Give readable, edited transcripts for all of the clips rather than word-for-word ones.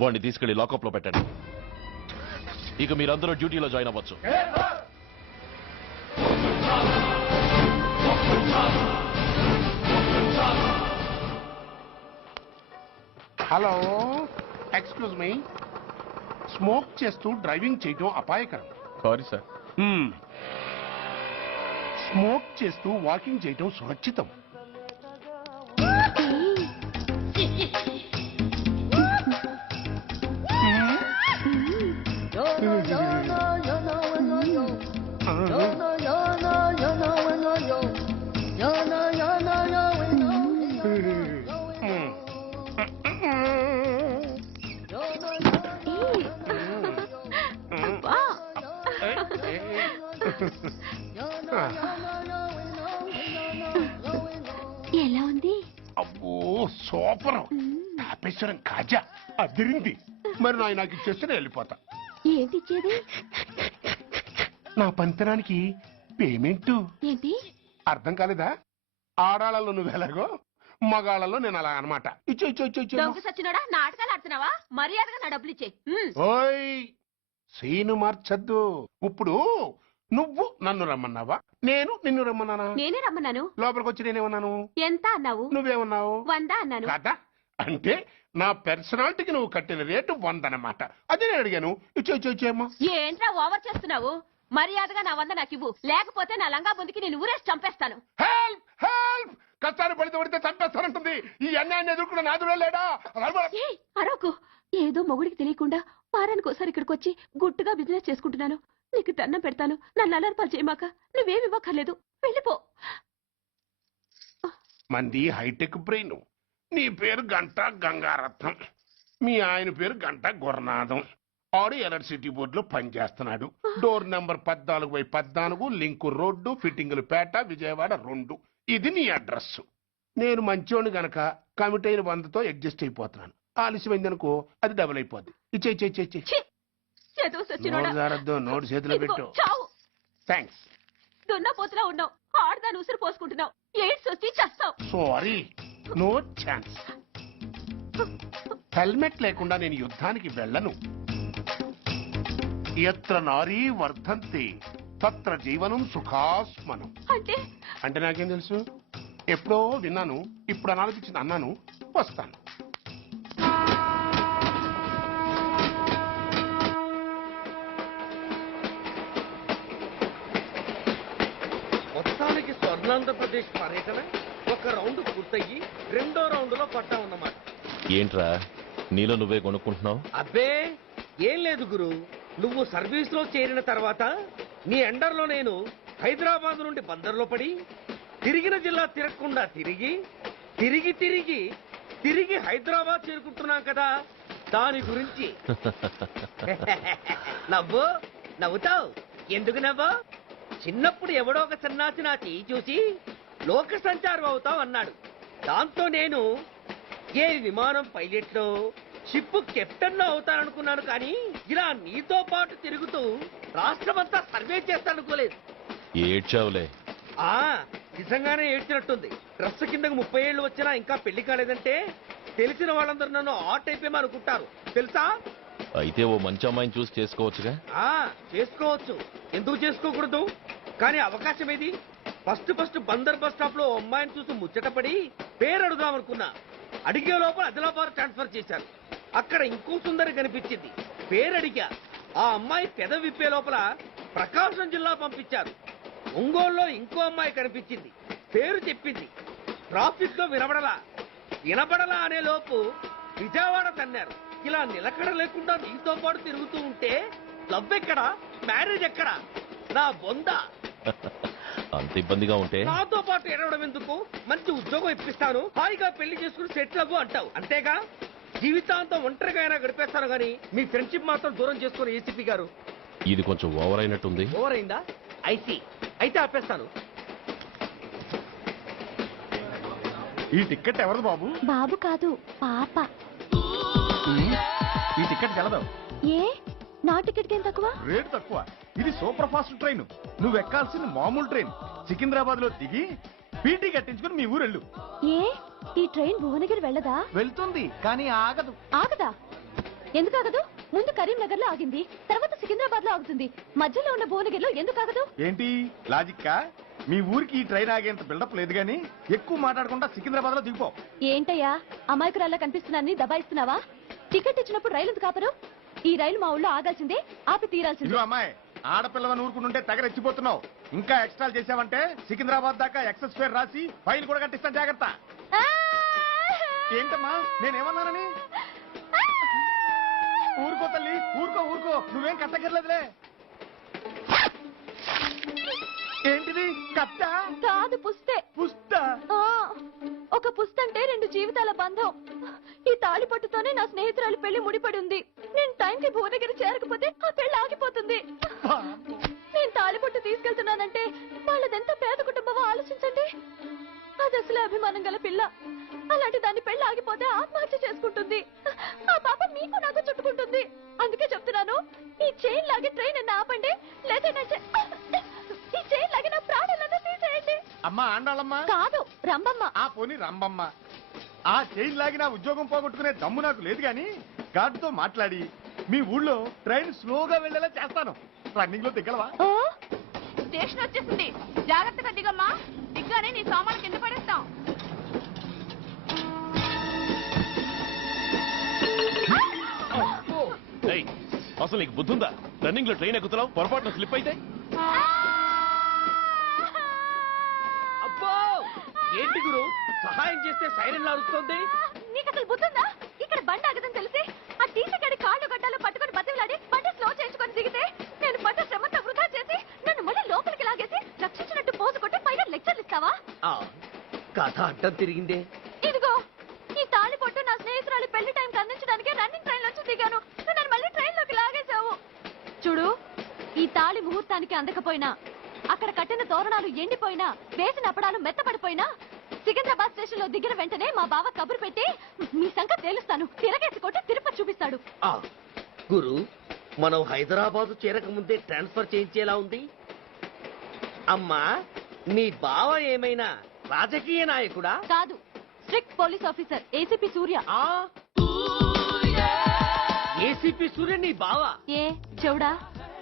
వాడిని తీసుకెళ్లి లాకప్ లో పెట్టండి. ఇక మీరందరూ డ్యూటీలో జాయిన్ అవ్వచ్చు. Hello, excuse me. స్మోక్ చేస్తూ డ్రైవింగ్ చేయటం అపాయకరం. Sorry sir. స్మోక్ చేస్తూ వాకింగ్ చేయటం సురక్షితం. ఎలా ఉంది? అబ్బో సూపర్. తాపేశ్వరం కాజా అదిరింది. మరి నాకు ఇచ్చేస్తే నేను వెళ్ళిపోతా. ఏంటి ఇచ్చేది? నా పంతనానికి పేమెంట్. ఏంటి అర్థం కాలేదా? ఆడాళ్ళలో నువ్వు ఎలాగో మగాళ్ళలో నేను అలా అనమాట. ఇచ్చో ఇచ్చో ఇచ్చో ఇచ్చో. దొంగ సచ్చినోడా, నాటకాలు ఆడుతున్నావా? మర్యాదగా నా డబ్బులు ఇచ్చే. ఓయ్ సీను మార్చద్దు. ఇప్పుడు నువ్వు నన్ను రమ్మన్నావా, నేను నిన్ను రమ్మన్నానా? నేనే రమ్మన్నాను. లోపలికి వచ్చి నేనేమన్నాను? ఎంత అన్నావు? నువ్వేమన్నావు? 100 అన్నాను. కదా, అంటే నా పర్సనాలిటీకి నువ్వు కట్టిన రేటు 100 అన్నమాట. అదే నేను అడిగాను. ఇచ్చో ఇచ్చో ఇచ్చేమ్మా. ఏంట్రా ఓవర్ చేస్తున్నావు? మర్యాదగా నా 100 నాకు ఇవ్వు, లేకపోతే నా లంగా బొందికి నేను ఊరేసి చంపేస్తాను. Help help. కష్టాలు పడితే చంపేస్తానంటుంది. ఈ అన్యాయాన్ని ఎదుర్కొన్న నాదుడే లేడా? అరవకు. ఏదో మొగుడికి తెలియకుండా వారానికి ఒకసారి ఇక్కడికి వచ్చి గుట్టుగా బిజినెస్ చేసుకుంటున్నాను. నీకు దండం పెడతాను, నన్ను అలర్పాలు చేయమాక. నువ్వేమి ఇవ్వక్కర్లేదు, వెళ్ళిపో. మంది హైటెక్ బ్రెయిన్. నీ పేరు గంట గంగారత్నం, మీ ఆయన పేరు గంట గురునాథం. ఆడు ఎలక్ట్రిసిటీ బోర్డులో పనిచేస్తున్నాడు. డోర్ నెంబర్ 14/14, లింకు రోడ్డు, ఫిట్టింగులు పేట, విజయవాడ 2. ఇది నీ అడ్రస్. నేను మంచోని గనక కమిట్ అయిన 100తో అడ్జస్ట్ అయిపోతున్నాను. ఆలస్యమైందనుకో అది డబుల్ అయిపోద్ది. ఇచ్చే నోటు చేతిలో పెట్టు. థ్యాంక్స్. దున్నపోతులా ఉన్నావు, ఆడదాని ఉసురు పోసుకుంటున్నావు. ఎయిడ్స్ వచ్చి చస్తావు. Sorry, no chance. హెల్మెట్ లేకుండా నేను యుద్ధానికి వెళ్ళను. ఎత్ర నారీ వర్ధంతి తత్ర జీవనం సుఖాస్మనం. అంటే నాకేం తెలుసు? ఎప్పుడో విన్నాను, ఇప్పుడు అనాలోచించి అన్నాను. వస్తాను. మొత్తానికి స్వర్ణాంధ్రప్రదేశ్ పర్యటన ఒక రౌండ్ పూర్తయ్యి 2వ రౌండ్ లో పడ్డా ఉన్నమాట. ఏంట్రా నీలో నువ్వే కొనుక్కుంటున్నావు? అబ్బే ఏం లేదు గురు. నువ్వు సర్వీస్ లో చేరిన తర్వాత నీ అండర్లో నేను హైదరాబాద్ నుండి బందర్లో పడి తిరిగిన జిల్లా తిరగకుండా తిరిగి తిరిగి తిరిగి తిరిగి హైదరాబాద్ చేరుకుంటున్నాం కదా, దాని గురించి. నవ్వు నవ్వుతావు ఎందుకు నవ్వు? చిన్నప్పుడు ఎవడో ఒక సన్నాసి నా చెయ్యి చూసి లోక సంచారం అవుతావు అన్నాడు. దాంతో నేను ఏ విమానం పైలట్లో షిప్ కెప్టెన్ అవుతాననుకున్నాను. కానీ ఇలా నీతో పాటు తిరుగుతూ రాష్ట్రమంతా సర్వే చేస్తాననుకోలేదు. ఏడ్చావులే. నిజంగానే ఏడ్చినట్టుంది. డ్రెస్ కిందకు 30 ఏళ్ళు వచ్చినా ఇంకా పెళ్లి కాలేదంటే తెలిసిన వాళ్ళందరూ నన్ను ఆ టైపేమో అనుకుంటారు తెలుసా? అయితే ఓ మంచి అమ్మాయిని చూసి చేసుకోవచ్చుగా. చేసుకోవచ్చు, ఎందుకు చేసుకోకూడదు? కానీ అవకాశం ఏది? ఫస్ట్ బందర్ బస్ స్టాప్ లో అమ్మాయిని చూసి ముచ్చటపడి పేరు అడుగుదామనుకున్నా. అడిగే లోపల ఆదిలాబాద్ ట్రాన్స్ఫర్ చేశారు. అక్కడ ఇంకో సుందరి కనిపించింది. పేరు అడిగా. ఆ అమ్మాయి పెద విప్పే లోపల ప్రకాశం జిల్లా పంపించారు. ఒంగోలులో ఇంకో అమ్మాయి కనిపించింది. పేరు చెప్పింది. ట్రాఫిక్ లో వినబడలా అనే లోపు విజయవాడ తన్నారు. ఇలా నిలకడ లేకుండా నీతో పాటు తిరుగుతూ ఉంటే లవ్ ఎక్కడా, మ్యారేజ్ ఎక్కడా? నా బొంద. అంత ఇబ్బందిగా ఉంటే నాతో పాటు ఎడవడం ఎందుకు? మంచి ఉద్యోగం ఇప్పిస్తాను, హాయిగా పెళ్లి చేసుకుని సెటిల్ అవ్వు అంటావు అంతేగా? జీవితాంతం ఒంటరిగా అయినా గడిపేస్తాను గానీ మీ ఫ్రెండ్షిప్ మాత్రం దూరం చేసుకుని ఏసీపీ గారు. ఇది కొంచెం ఓవర్ అయినట్టుంది. ఓవర్ అయిందా? ఐసీ. అయితే ఆపేస్తాను. ఈ టికెట్ ఎవరిది బాబు? బాబు కాదు, పాప. ఈ టికెట్ గలదు. ఏ నా టికెట్ ఏం తక్కువ? రేటు తక్కువ. ఇది సూపర్ ఫాస్ట్ ట్రైన్. నువ్వు ఎక్కాల్సింది మామూలు ట్రైన్. సికింద్రాబాద్ లో దిగి పీటీ కట్టించుకుని మీ ఊరెళ్ళు. ఏ ఈ ట్రైన్ భువనగిరి వెళ్ళదా? వెళ్తుంది కానీ ఆగదు. ఆగదా? ఎందుకు ఆగదు? ముందు కరీంనగర్ లో ఆగింది, తర్వాత సికింద్రాబాద్ లో ఆగుతుంది. మధ్యలో ఉన్న భువనగిరిలో ఎందుకు ఆగదు? ఏంటి లాజిక్కా? మీ ఊరికి ఈ ట్రైన్ ఆగేంత బిల్డప్ లేదు గానీ ఎక్కువ మాట్లాడకుండా సికింద్రాబాద్ లో దిగిపో. ఏంటయ్యా అమాయకురాల్లా కనిపిస్తున్నాన్ని దబాయిస్తున్నావా? టికెట్ ఇచ్చినప్పుడు రైలు ఎందుకు ఆపరు? ఈ రైలు మా ఊళ్ళో ఆగాల్సిందే, ఆపి తీరాల్సిందే. ఇదిగో అమ్మాయి, ఆడపిల్లవని ఊరుకుంటుంటే తెగరెచ్చిపోతున్నావు. ఇంకా ఎక్స్ట్రాలు చేసావంటే సికింద్రాబాద్ దాకా ఎక్సెస్ ఫేర్ రాసి ఫైల్ కూడా కట్టిస్తాను, జాగ్రత్త. ఏంటమ్మా నేనేమన్నానని? ఊరుకో తల్లి, ఊరుకో ఊరుకో, నువ్వేం కట్టగర్లేదులే. ఏంటిది కట్ట? కాదు పుస్తే. పుస్త? ఆ, ఒక పుస్తంటే 2 జీవితాల బంధం. ఈ తాళి పట్టుతోనే నా స్నేహితురాలి పెళ్లి ముడిపడి ఉంది. నేను టైంకి భువనగిరి చేరకపోతే ఆ పెళ్లి ఆగిపోతుంది. నేను తాళి పట్టు తీసుకెళ్తున్నానంటే వాళ్ళదెంత పేద కుటుంబమో ఆలోచించండి. అది అసలు అభిమానం గల పిల్ల. అలాంటి దాని పెళ్లి ఆగిపోతే ఆత్మహత్య చేసుకుంటుంది. ఆ పాప మీకు నాకు చుట్టుకుంటుంది. అందుకే చెప్తున్నాను, ఈ చైన్ లాగి ట్రైన్ అన్న ఆపండి, లేదా ఈ చైన్ లాగి నా ప్రాణాలన్నా తీసేయండి. అమ్మా ఆండాళమ్మ కాదు రంబమ్మ. ఆ పోని రంబమ్మ. ఆ చైన్ లాగి నా ఉద్యోగం పోగొట్టుకునే దమ్ము నాకు లేదు గాని గార్డుతో మాట్లాడి మీ ఊళ్ళో ట్రైన్ స్లోగా వెళ్ళేలా చేస్తాను. రన్నింగ్ లో దిగలవా? స్టేషన్ వచ్చేసింది, జాగ్రత్తగా దిగమ్మా. దిగ్గానే నీ సామాను కింద పడేస్తాం. ఏయ్, అసలు నీకు బుద్ధుందా? రన్నింగ్ లో ట్రైన్ ఎక్కుతున్నావు, పొరపాటున స్లిప్ అయితే? అబ్బో ఏంటి గురు, సహాయం చేస్తే సైరన్ అరుస్తోంది. నీకు అసలు బుద్ధుందా? ఇక్కడ బండి ఆగదని తెలిసి ఆ టీసీ గడి కాళ్ళు గడ్డాలు పట్టుకొని బతిలాడి బండి స్లో చేయించుకొని దిగితే నేను పడ్డ శ్రమంతా వృధా చేసి నన్ను మళ్ళీ లోపలికి లాగేసి రక్షించినట్టు పోజు కొట్టి పైన లెక్చర్లు ఇస్తావా? కథ అడ్డం తిరిగిందే. ఇదిగో ఈ తాళి పొట్టు నా స్నేహితురాలి పెళ్లి టైంకి అందించడానికి రన్నింగ్ ట్రైన్ నుంచి దిగాను. నువ్వు నన్ను మళ్ళీ ట్రైన్ లోకి లాగేశావు. చూడు, ఈ తాళి ముహూర్తానికి అందకపోయినా, అక్కడ కట్టిన తోరణాలు ఎండిపోయినా, వేసిన అప్పడాలు మెత్తపడిపోయినా, సికింద్రాబాద్ స్టేషన్ లో దిగిన వెంటనే మా బావ కబురు పెట్టి మీ సంగతి తేలుస్తాను, తిరగేసి కొట్టి తిరుపతి చూపిస్తాడు. గురు, మనం హైదరాబాద్ చేరక ముందే ట్రాన్స్ఫర్ చేయించేలా ఉంది. అమ్మా, నీ బావ ఏమైనా రాజకీయ నాయకుడా? కాదు, స్ట్రిక్ట్ పోలీస్ ఆఫీసర్, ఏసీపీ సూర్య. ఏసీపీ సూర్య నీ బావ? ఏ చెవుడా?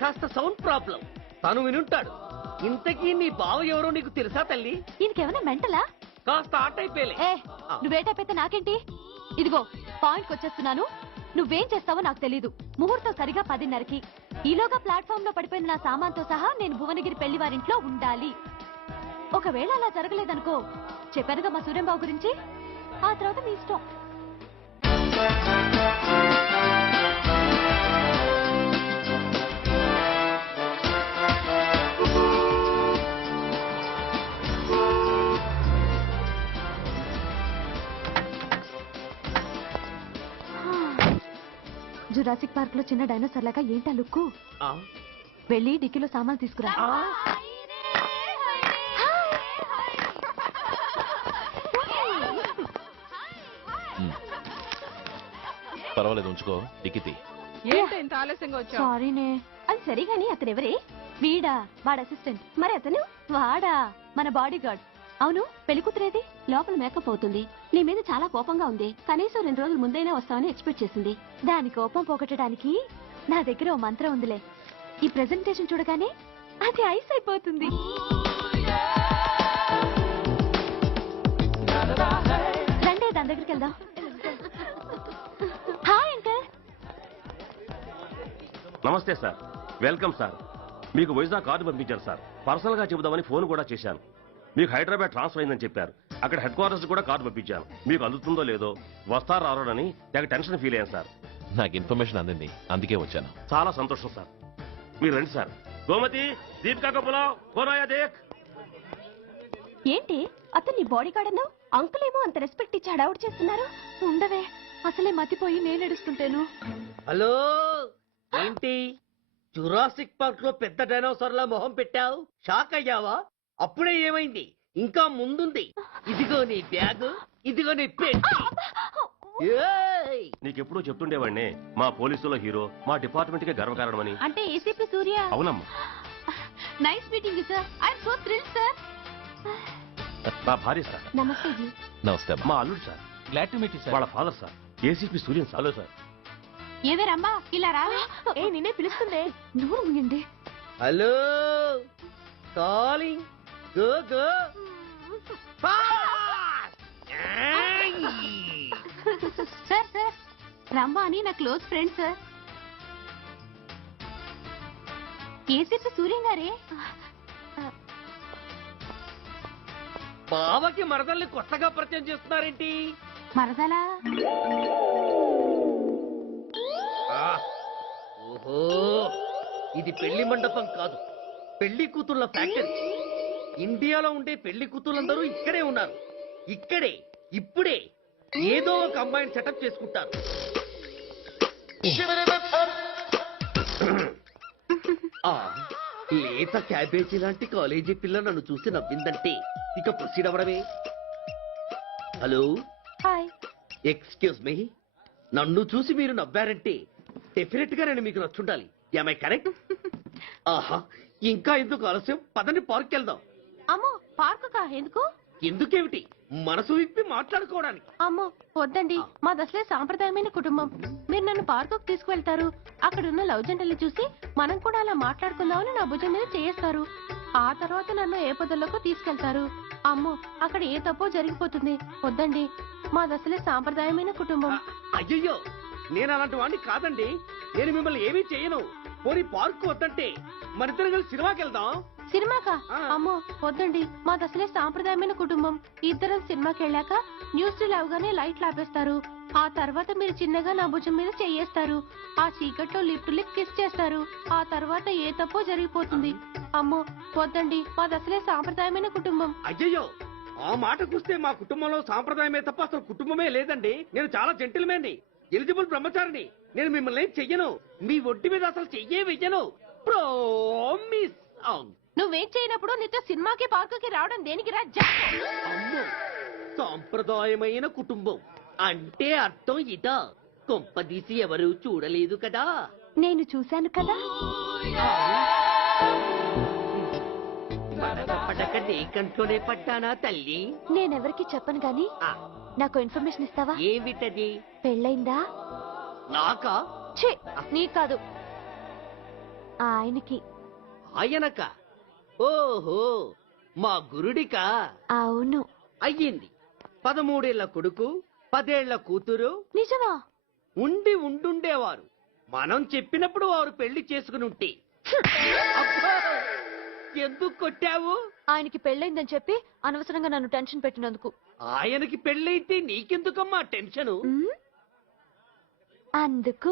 కాస్త సౌండ్ ప్రాబ్లం, తను వినుంటాడు. ఇంతకీ నీ బావ ఎవరో నీకు తెలుసా తల్లి? ఈయనకేమైనా మెంటలా? కాస్త ఆట అయిపోయలే. ఏ నువ్వేటైతే నాకేంటి? ఇదిగో పాయింట్కి వచ్చేస్తున్నాను. నువ్వేం చేస్తావో నాకు తెలీదు. ముహూర్తం సరిగా 10:30కి. ఈలోగా ప్లాట్ఫామ్ లో పడిపోయిన నా సామాన్తో సహా నేను భువనగిరి పెళ్లి వారింట్లో ఉండాలి. ఒకవేళ అలా జరగలేదనుకో, చెప్పానుగా మా సూర్యంబాబు గురించి, ఆ తర్వాత మీ ఇష్టం. జురాసిక్ పార్క్ లో చిన్న డైనోసార్ లాగా ఏంటా లుక్కు? వెళ్ళి డిక్కీలో సామాన్లు తీసుకురా. పర్వాలేదు, ఉంచుకో, దిక్కితి. ఏంటి ఇంత ఆలస్యంగా వచ్చావు? సారీనే. అది సరే గాని అతనెవరే? వీడా, వాడ అసిస్టెంట్. మరి అతను? వాడా, మన బాడీ గార్డ్. అవును, పెళ్లి కూతురేది? లోపల మేకప్ అవుతుంది. నీ మీద చాలా కోపంగా ఉంది. కనీసం 2 రోజుల ముందైనా వస్తావని ఎక్స్పెక్ట్ చేసింది. దాని కోపం పోగొట్టడానికి నా దగ్గర ఓ మంత్రం ఉందిలే. ఈ ప్రెజెంటేషన్ చూడగానే అది ఐస్ అయిపోతుంది. రండి దాని దగ్గరికి వెళ్దాం. Hi uncle. నమస్తే సార్, వెల్కమ్ సార్. మీకు వైజాగ్ కార్డు పంపించారు సార్. పర్సనల్ గా చెబుదామని ఫోన్ కూడా చేశాను. మీకు హైదరాబాద్ ట్రాన్స్ఫర్ అయిందని చెప్పారు. అక్కడ హెడ్ క్వార్టర్స్ కూడా కార్డు పంపించాను. మీకు అందుతుందో లేదో, వస్తారో రారోడని నాకు టెన్షన్ ఫీల్ అయ్యాను సార్. నాకు ఇన్ఫర్మేషన్ అందింది, అందుకే వచ్చాను. చాలా సంతోషం సార్. మీరు రండి సార్. గోమతి, దీపికా కపులావ్, కోనాయా దేక్. ఏంటి అతను నీ బాడీ గార్డ్ అన్నావు? అంకుల్ ఏమో అంత రెస్పెక్ట్ ఇచ్చి హడావుడి చేస్తున్నారు. ఉండవే, అసలే మతిపోయి నేను ఎడుస్తుంటేను. హలో, ఏంటి జురాసిక్ పార్క్ లో పెద్ద డైనోసార్ లా మొహం పెట్టావు? షాక్ అయ్యావా? అప్పుడే ఏమైంది? ఇంకా ముందుంది. ఇదిగో నీ బ్యాగ్, ఇదిగో నీ పెట్టి. నీకెప్పుడూ చెప్తుండేవాడిని, మా పోలీసులో హీరో, మా డిపార్ట్మెంట్ కే గర్వకారణమని. అంటే ఏసీపీ సూర్య. అవునమ్మా. Nice meeting sir. I'm so thrilled sir. నా భార్య సార్. నమస్తే జీ. నమస్తే. మా అల్లుడు sir. Glad to meet you sir. వాళ్ళ father sir, ACP Suryan sir. Hello sir. ఏవే రమ్మా ఇలా రావే. ఏ నిన్నే పిలుస్తుందే. నోరు ముయండి. Hello calling go go sir sir Rambha అని నా close friend sir. ACP Suryam గారే. బావకి మరదల్ని కొత్తగా పరిచయం చేస్తున్నారేంటి? మరదలా? ఓహో, ఇది పెళ్లి మండపం కాదు, పెళ్లి కూతుళ్ళ ఫ్యాక్టరీ. ఇండియాలో ఉండే పెళ్లి కూతుళ్ళందరూ ఇక్కడే ఉన్నారు. ఇక్కడే ఇప్పుడే ఏదో ఒక అమ్మాయిని సెటప్ చేసుకుంటారు. ఆ, లేత క్యాబేజీ లాంటి కాలేజీ పిల్ల నన్ను చూసి నవ్విందంటే ఇక ప్రొసీడ్ అవ్వడమే. Hello, hi. ఎక్స్క్యూజ్ మీ, నన్ను చూసి మీరు నవ్వారంటే డెఫినెట్ గా నేను మీకు నచ్చుండాలి. I correct? ఆహా, ఇంకా ఎందుకు ఆలస్యం? పదండి పార్క్ వెళ్దాం. అమ్మో పార్కు కా? ఎందుకు? ఎందుకేమిటి, మనసు విప్పి మాట్లాడుకోవడానికి. అమ్మో వద్దండి, మాది అసలే సాంప్రదాయమైన కుటుంబం. మీరు నన్ను పార్కుకు తీసుకువెళ్తారు, అక్కడున్న లవ్ జంటల్ని చూసి మనం కూడా అలా మాట్లాడుకుందామని నా భుజం మీద చేస్తారు. ఆ తర్వాత నన్ను ఏ పొదల్లోకి తీసుకెళ్తారు. అమ్మో అక్కడ ఏ తప్పో జరిగిపోతుంది. వద్దండి, మాది అసలే సాంప్రదాయమైన కుటుంబం. అయ్యయ్యో, నేను అలాంటి వాడిని కాదండి. నేను మిమ్మల్ని ఏమీ చేయను. పోనీ పార్క్ వద్దంటే మరిద్దరం కలిసి సినిమాకి వెళ్దాం. సినిమాకా? అమ్మో వద్దండి, మాది అసలే సాంప్రదాయమైన కుటుంబం. ఇద్దరం సినిమాకి వెళ్ళాక న్యూస్ అవగానే లైట్లు ఆపేస్తారు. ఆ తర్వాత మీరు చిన్నగా నా భుజం మీద చెయ్యేస్తారు. ఆ చీకట్లో లిప్ టు లిప్ కిస్ చేస్తారు. ఆ తర్వాత ఏ తప్పో జరిగిపోతుంది. అమ్మో వద్దండి, మాది అసలే సాంప్రదాయమైన కుటుంబం. అయ్యయ్యో, ఆ మాటకొస్తే మా కుటుంబంలో సాంప్రదాయమే తప్ప అసలు కుటుంబమే లేదండి. నేను చాలా జెంటిల్మెన్ని, ఎలిజిబుల్ బ్రహ్మచారిని. నేను మిమ్మల్ని ఏం చెయ్యను. మీ ఒంటి మీద అసలు చెయ్యే వెయ్యను. ప్రామిస్. నువ్వేం చేయనప్పుడు నీతో సినిమాకి పార్కుకి రావడం దేనికి రా? అమ్మో, సాంప్రదాయమైన కుటుంబం అంటే అర్థం ఇదా? కొంపదీసి ఎవరు చూడలేదు కదా? నేను చూశాను కదా. పడక నీ కంట్లోనే పడ్డానా తల్లి? నేనెవరికి చెప్పను గాని నాకు ఇన్ఫర్మేషన్ ఇస్తావా? ఏమిటది? పెళ్ళైందా? నాకా? ఛీ, నీకు కాదు, ఆయనకి. ఆయనక? ఓహో, మా గురుడికా? అవును. అయ్యింది. 13 ఏళ్ల కొడుకు, 10 ఏళ్ల కూతురు నిజమా? ఉండుండేవారు. మనం చెప్పినప్పుడు వారు పెళ్లి చేసుకుని ఉంటే. అబ్బా! ఎందుకు కొట్టావు? ఆయనకి పెళ్ళైందని చెప్పి అనవసరంగా నన్ను టెన్షన్ పెట్టినందుకు. ఆయనకి పెళ్ళైతే నీకెందుకమ్మా టెన్షను? అందుకు